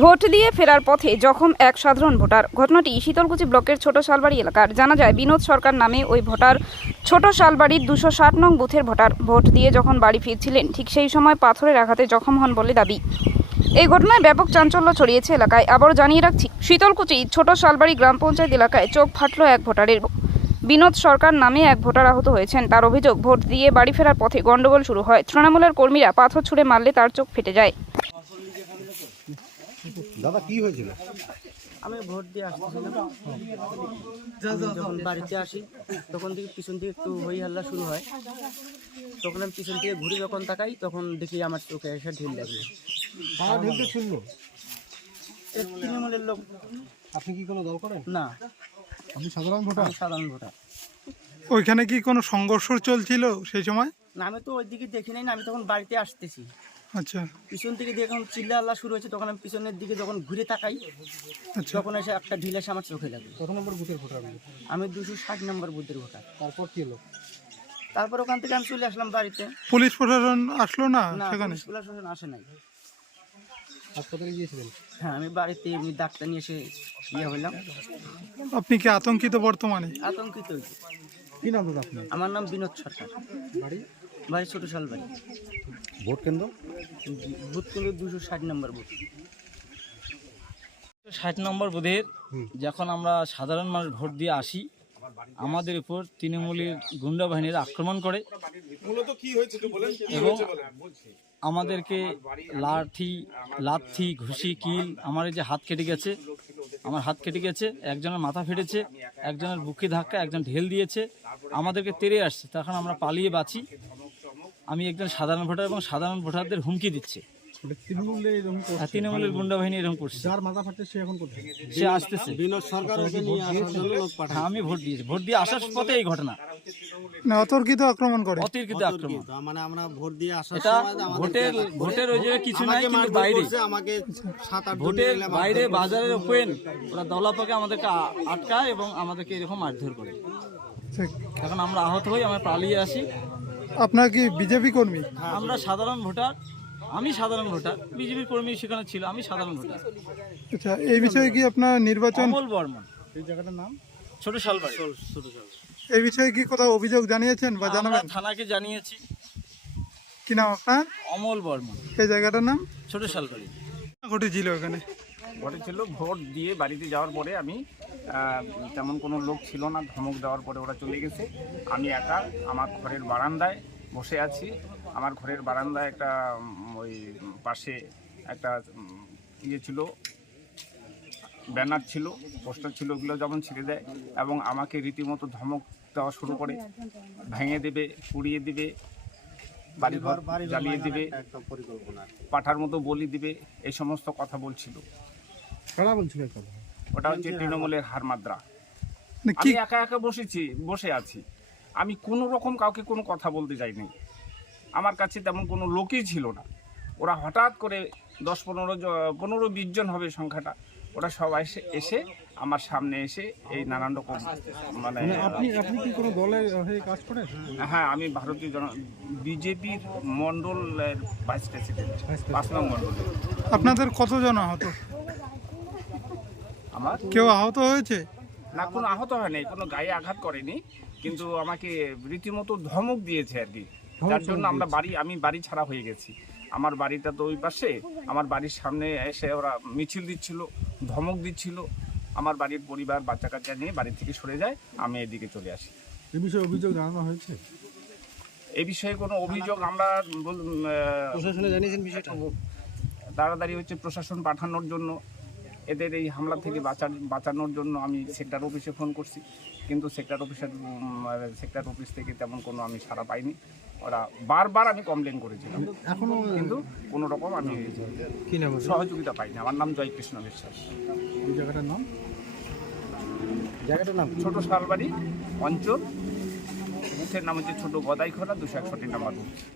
vote দিয়ে ফেরার পথে জখম এক সাধারণ ভোটার ঘটনাটি শীতলকুচি ব্লকের ছোট শালবাড়ি এলাকার জানা যায় বিনোদ সরকার নামে ওই ভোটার ছোট শালবাড়ির দুশো ষাট নং বুথের ভোটার ভোট দিয়ে যখন বাড়ি ফিরছিলেন ঠিক সেই সময় পাথরের আঘাতে জখম হন বলে দাবি এই ঘটনায় ব্যাপক চাঞ্চল্য ছড়িয়েছে এলাকায় আবারও জানিয়ে রাখছি শীতলকুচি ছোট শালবাড়ি গ্রাম পঞ্চায়েত এলাকায় চোখ ফাটল এক ভোটারের বিনোদ সরকার নামে এক ভোটার আহত হয়েছেন তার অভিযোগ ভোট দিয়ে বাড়ি ফেরার পথে গণ্ডগোল শুরু হয় তৃণমূলের কর্মীরা পাথর ছুঁড়ে মারলে তার চোখ ফেটে যায় দাদা কি হয়েছিল আমি ভোট দিয়ে আসতেছিলাম যখন বাড়িতে আসি তখন থেকে পিছন থেকে একটু হই হাল্লা শুরু হয় তখন আমি পিছন থেকে ঘুরে যখন তাকাই তখন দেখি আমার চোখে এসে ঢিল লাগলো তৃণমূলের লোক আপনি কি কোনো দল করেন না আমি সাধারণ ভোটার সাধারণ ভোটার ওইখানে কি কোনো সংঘর্ষ চলছিল সেই সময় না আমি তো ওই দিকে দেখি নাই না আমি তখন বাড়িতে আসতেছি আচ্ছা পিছন থেকে যখন চিল্লা আল্লাহ শুরু হয়েছে তখন আমি পিছনের দিকে যখন ঘুরে তাকাই তখন এসে একটা ঢিলাসে আমার চোখে লাগে কত নম্বর বুথের ভোটার আমি দুশো ষাট নম্বর বুথের ভোটার তারপর কি হলো তারপর ওখান থেকে আমি চলে আসলাম বাড়িতে পুলিশ প্রশাসন আসলো না পুলিশ প্রশাসন আসে নাই হাসপাতালে গিয়েছিলেন হ্যাঁ আমি বাড়িতে এমনি ডাক্তার নিয়ে এসে ইয়ে হইলাম আপনি কি আতঙ্কিত বর্তমানে আতঙ্কিত কি নাম আমার নাম বিনোদ সরকার বাড়ি ভাই ছোট শাল ভাই ভোট কেন্দ্র ভোট ষাট নম্বর ভোট নম্বর বোধের যখন আমরা সাধারণ মানুষ ভোট দিয়ে আসি আমাদের উপর তৃণমূলের গুন্ডা বাহিনীর আক্রমণ করে এবং আমাদেরকে লাঠি লাথি ঘুষি কিল আমার যে হাত কেটে গেছে আমার হাত কেটে গেছে একজনের মাথা ফেটেছে একজনের বুকে ধাক্কা একজন ঢেল দিয়েছে আমাদেরকে তেরে আসছে তখন আমরা পালিয়ে বাঁচি আমি একজন সাধারণ ভোটার এবং সাধারণ ভোটারদের হুমকি দিচ্ছি তৃণমূলের গুন্ডা বাহিনী এরকম করছে মাথা আমি ভোট দিয়েছি ভোট দিয়ে আসার পথে এই ঘটনা অতর্কিত আক্রমণ করে অতর্কিত আক্রমণ মানে আমরা ভোট দিয়ে আসার এটা ভোটের ভোটের ওই জায়গায় কিছু নাই কিন্তু বাইরে আমাকে ভোটের বাইরে বাজারের ওপেন ওরা দলাপকে আমাদেরকে আটকায় এবং আমাদেরকে এরকম মারধর করে এখন আমরা আহত হই আমরা পালিয়ে আসি আপনার কি বিজেপি কর্মী আমরা সাধারণ ভোটার আমি সাধারণ ভোটার বিজেপির কর্মী সেখানে ছিল আমি সাধারণ ভোটার আচ্ছা এই বিষয়ে কি আপনার নির্বাচন অমল বর্মা এই জায়গাটার নাম ছোট শালবাড়ি ছোট শালবাড়ি এই বিষয়ে কি কোথাও অভিযোগ জানিয়েছেন বা জানাবেন থানাকে জানিয়েছি কি নাম আপনার অমল বর্মা এই জায়গাটার নাম ছোট শালবাড়ি ঘটেছিল ভোটের ঘটেছিল ভোট দিয়ে বাড়িতে যাওয়ার পরে আমি তেমন কোনো লোক ছিল না ধমক দেওয়ার পরে ওরা চলে গেছে আমি একা আমার ঘরের বারান্দায় বসে আছি আমার ঘরের বারান্দায় একটা ওই পাশে একটা ইয়ে ছিল ব্যানার ছিল পোস্টার ছিল ওগুলো যখন ছেড়ে দেয় এবং আমাকে রীতিমতো ধমক দেওয়া শুরু করে ভেঙে দেবে পুড়িয়ে দেবে বাড়িঘর জ্বালিয়ে দেবে পাঠার মতো বলি দিবে এই সমস্ত কথা বলছিল বলছিল ওটা হচ্ছে তৃণমূলের হার মাদ্রা আমি একা একা বসেছি বসে আছি আমি কোনো রকম কাউকে কোনো কথা বলতে যাইনি আমার কাছে তেমন কোনো লোকই ছিল না ওরা হঠাৎ করে দশ পনেরো পনেরো বিশ জন হবে সংখ্যাটা ওরা সবাই এসে আমার সামনে এসে এই নানান রকম মানে হ্যাঁ আমি ভারতীয় জন বিজেপির মন্ডলের ভাইস প্রেসিডেন্ট পাঁচ নম্বর আপনাদের কতজন হতো কেউ আহত হয়েছে না কোনো আহত হয়নি কোনো গায়ে আঘাত করেনি কিন্তু আমাকে রীতিমতো ধমক দিয়েছে আর কি যার জন্য আমরা বাড়ি আমি বাড়ি ছাড়া হয়ে গেছি আমার বাড়িটা তো ওই পাশে আমার বাড়ির সামনে এসে ওরা মিছিল দিচ্ছিল ধমক দিচ্ছিল আমার বাড়ির পরিবার বাচ্চা কাচ্চা নিয়ে বাড়ি থেকে সরে যায় আমি এদিকে চলে আসি এ বিষয়ে অভিযোগ জানানো হয়েছে এ বিষয়ে কোনো অভিযোগ আমরা প্রশাসনে জানিয়েছেন বিষয়টা তাড়াতাড়ি হচ্ছে প্রশাসন পাঠানোর জন্য এদের এই হামলা থেকে বাঁচানোর জন্য আমি সেক্টর অফিসে ফোন করছি কিন্তু সেক্টর অফিসের সেক্টর অফিস থেকে তেমন কোনো আমি সারা পাইনি ওরা বারবার আমি কমপ্লেন করেছিলাম এখনও কিন্তু কোনো রকম আমি সহযোগিতা পাইনি আমার নাম জয়কৃষ্ণ বিশ্বাস এই জায়গাটার নাম জায়গাটার নাম ছোটো শালবাড়ি অঞ্চল বুথের নাম হচ্ছে ছোটো গদাইখোলা দুশো একষট্টি নাম্বার